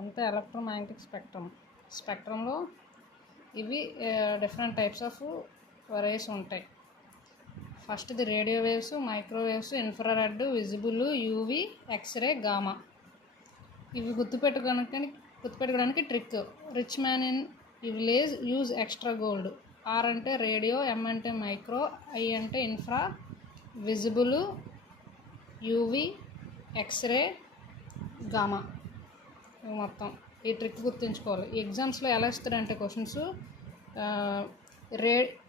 అంతా ఎలక్ట్రోమాగ్నెటిక్ స్పెక్ట్రంలో ఇవి different types of rays ఉంటాయి. ఫస్ట్ది radio waves, microwaves, infrared, visible, UV, x ray, gamma. ఇవి గుర్తుపెట్టుకోవడానికి trick. Rich man in village use extra gold. R అంటే radio, M అంటే మైక్రో, ఐ అంటే infra, visible, UV, x ray, gamma. మొత్తం ఈ ట్రిక్ గుర్తుంచుకోవాలి. ఎగ్జామ్స్లో ఎలా ఇస్తారంటే questions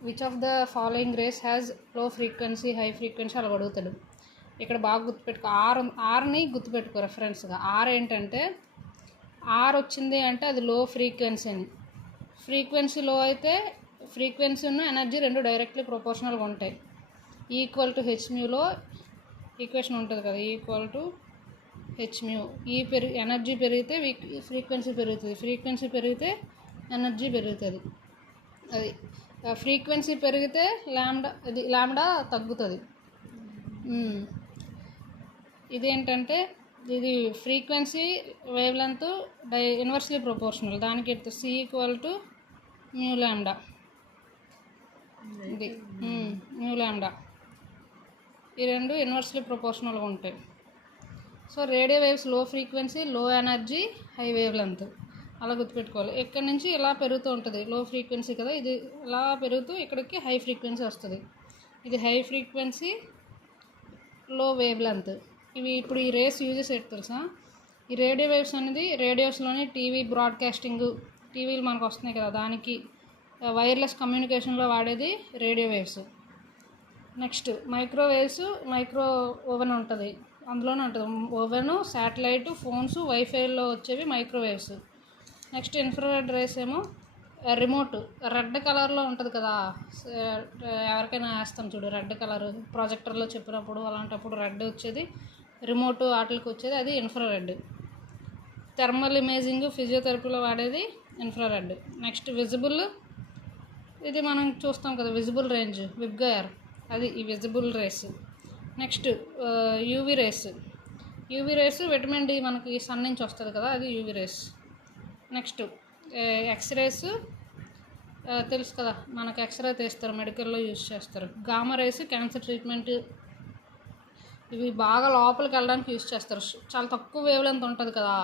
which of the following rays has low frequency, high frequency అలా అడుగుతాడు. ఇక్కడ బాగా గుర్తుపెట్టుకో. ఆర్ని గుర్తుపెట్టుకో రెఫరెన్స్గా. ఆర్ ఏంటంటే ఆర్ వచ్చింది అంటే అది లో ఫ్రీక్వెన్సీ అని. ఫ్రీక్వెన్సీ లో అయితే ఫ్రీక్వెన్సీ ఉన్న ఎనర్జీ రెండు డైరెక్ట్లీ ప్రొపోర్షనల్గా ఉంటాయి. ఈక్వల్ టు హెచ్మ్యూలో ఈక్వేషన్ ఉంటుంది కదా, ఈక్వల్ టు హెచ్మ్యూ. ఎనర్జీ పెరిగితే ఫ్రీక్వెన్సీ పెరుగుతుంది, ఫ్రీక్వెన్సీ పెరిగితే ఎనర్జీ పెరుగుతుంది. అది ఫ్రీక్వెన్సీ పెరిగితే లాంబ్డా తగ్గుతుంది. ఇదేంటంటే ఇది frequency wavelength inversely proportional. దానికి C equal to mu lambda. ఇది మ్యూ లాంబ్డా. ఈ రెండు ఇన్వర్స్లీ ప్రొపోర్షనల్గా ఉంటాయి. So radio waves low frequency, low energy, high wavelength అలా గుర్తుపెట్టుకోవాలి. ఇక్కడ నుంచి ఇలా పెరుగుతూ ఉంటుంది. లో ఫ్రీక్వెన్సీ కదా, ఇది ఇలా పెరుగుతూ ఇక్కడికి హై ఫ్రీక్వెన్సీ వస్తుంది. ఇది హై ఫ్రీక్వెన్సీ, లో వేవ్ లెంత్. ఇవి ఇప్పుడు ఈ రేస్ యూజెస్ ఏంటి తెలుసా? ఈ రేడియో వేవ్స్ అనేది రేడియోస్లోని టీవీ బ్రాడ్కాస్టింగ్, టీవీలు మనకు వస్తున్నాయి కదా, దానికి వైర్లెస్ కమ్యూనికేషన్లో వాడేది radio waves. Next microwaves, micro oven ఉంటుంది, అందులోనే ఉంటుంది. ఓవెను, శాటిలైట్, ఫోన్స్, వైఫైలో వచ్చేవి మైక్రోవేవ్స్. నెక్స్ట్ ఇన్ఫ్రారెడ్ రేస్ ఏమో రిమోట్, రెడ్ కలర్లో ఉంటుంది కదా, ఎవరికైనా వేస్తాం చూడు రెడ్ కలర్, ప్రాజెక్టర్లో చెప్పినప్పుడు అలాంటప్పుడు రెడ్ వచ్చేది, రిమోట్ వాటికి వచ్చేది, అది ఇన్ఫ్రారెడ్. థర్మల్ ఇమేజింగ్, ఫిజియోథెరపీలో వాడేది ఇన్ఫ్రారెడ్. నెక్స్ట్ విజిబుల్, ఇది మనం చూస్తాం కదా విజిబుల్ రేంజ్, విబ్గయర్, అది ఈ visible rays. Next UV rays. UV rays vitamin D మనకి సన్ నుంచి వస్తుంది కదా, అది యూవి రేస్. నెక్స్ట్ ఎక్స్రేస్ తెలుసు కదా, మనకు ఎక్స్రే తీస్తారు, మెడికల్లో యూజ్ చేస్తారు. గామా రేస్ క్యాన్సర్ ట్రీట్మెంట్, ఇవి బాగా లోపలికి వెళ్ళడానికి యూజ్ చేస్తారు. చాలా తక్కువ వేవ్ లెంత్ ఉంటుంది కదా,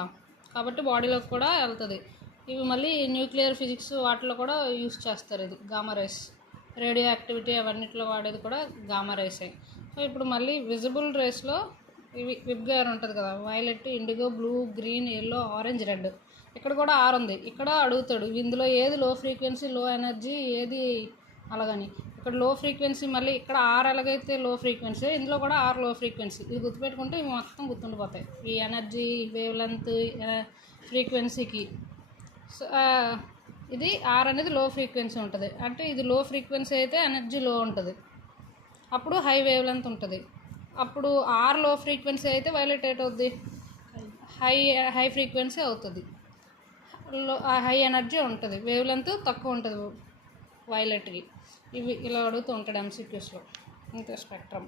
కాబట్టి బాడీలోకి కూడా వెళ్తుంది. ఇవి మళ్ళీ న్యూక్లియర్ ఫిజిక్స్ వాటిలో కూడా యూజ్ చేస్తారు. ఇది గామా రేస్. రేడియో యాక్టివిటీ అవన్నిటిలో వాడేది కూడా గామా రేసే. సో ఇప్పుడు మళ్ళీ విజిబుల్ రేస్లో ఇవి విబ్గయర్ ఉంటుంది కదా, violet, IndiGo, blue, green, yellow, orange, red. ఇక్కడ కూడా ఆర్ ఉంది. ఇక్కడ అడుగుతాడు ఇందులో ఏది లో ఫ్రీక్వెన్సీ, లో ఎనర్జీ, ఏది అలాగని. ఇక్కడ లో ఫ్రీక్వెన్సీ, మళ్ళీ ఇక్కడ ఆర్ ఎలాగైతే లో ఫ్రీక్వెన్సీ, ఇందులో కూడా ఆర్ లో ఫ్రీక్వెన్సీ. ఇది గుర్తుపెట్టుకుంటే ఇవి మొత్తం గుర్తుండిపోతాయి, ఈ ఎనర్జీ, వేవ్ లెంత్, ఫ్రీక్వెన్సీకి. సో ఇది ఆర్ అనేది లో ఫ్రీక్వెన్సీ ఉంటుంది, అంటే ఇది లో ఫ్రీక్వెన్సీ అయితే ఎనర్జీ లో ఉంటుంది, అప్పుడు హై వేవ్ లెంత్ ఉంటుంది. అప్పుడు ఆర్ లో ఫ్రీక్వెన్సీ అయితే వైలెట్ ఏట్ అవుద్ది, హై ఫ్రీక్వెన్సీ అవుతుంది, హై ఎనర్జీ ఉంటుంది, వేవ్ లెంత్ తక్కువ ఉంటుంది వైలెట్కి. ఇవి ఇలా అడుగుతూ ఉంటాడు ఎంసీక్యూస్లో. ఇంతే స్పెక్ట్రమ్.